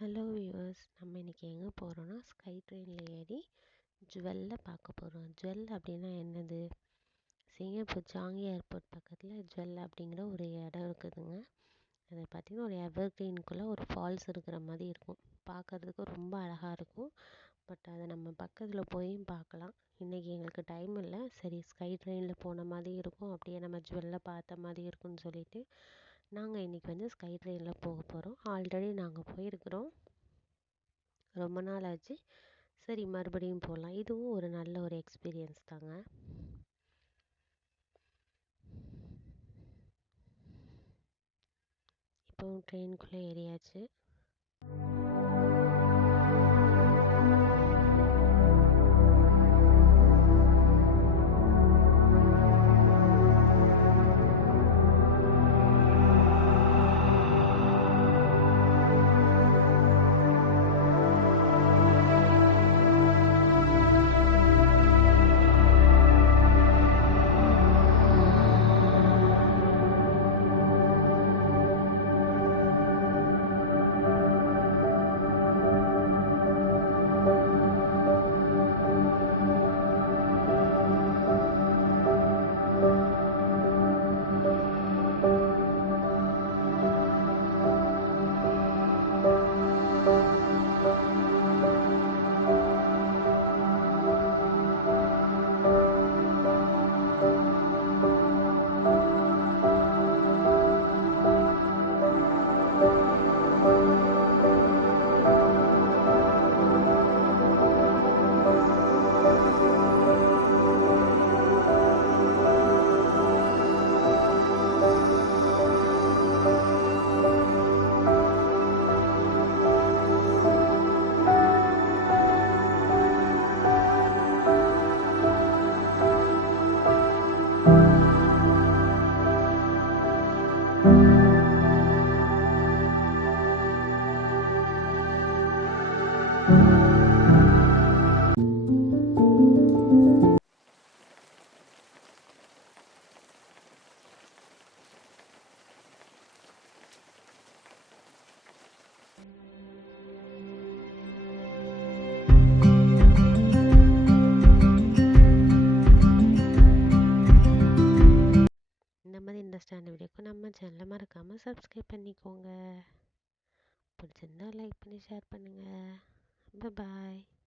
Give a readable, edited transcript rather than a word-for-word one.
Hello viewers, நம்ம இன்றைக்கி எங்கே போகிறோன்னா ஸ்கை ட்ரெயினில் ஏறி ஜுவல்ல பார்க்க போகிறோம். ஜுவல் அப்படின்னா என்னது? சிங்கப்பூர் சாங்கி ஏர்போர்ட் பக்கத்தில் ஜுவல் அப்படிங்கிற ஒரு இடம் இருக்குதுங்க. அதை பார்த்திங்கன்னா ஒரு எவர் கிரீனுக்குள்ளே ஒரு ஃபால்ஸ் இருக்கிற மாதிரி இருக்கும். பார்க்குறதுக்கு ரொம்ப அழகாக இருக்கும். பட் அதை நம்ம பக்கத்தில் போயும் பார்க்கலாம். இன்றைக்கி எங்களுக்கு டைம் இல்லை. சரி, ஸ்கை ட்ரெயினில் போன மாதிரி இருக்கும், அப்படியே நம்ம ஜுவல்ல பார்த்த மாதிரி இருக்கும்னு சொல்லிட்டு நாங்கள் இன்றைக்கி ஸ்கை ட்ரெயினில் போக போகிறோம். ஆல்ரெடி நாங்கள் போயிருக்கிறோம், ரொம்ப நாள் ஆச்சு. சரி, மறுபடியும் போகலாம். இதுவும் ஒரு நல்ல ஒரு எக்ஸ்பீரியன்ஸ் தாங்க. இப்போ ட்ரெயினுக்குள்ளே ஏறியாச்சு. இன்ட்ரெஸ்டான வீடியோக்கு நம்ம சேனலை மறக்காமல் சப்ஸ்கிரைப் பண்ணிக்கோங்க. பிடிச்சிருந்தா லைக் பண்ணி ஷேர் பண்ணுங்கள். பாய்.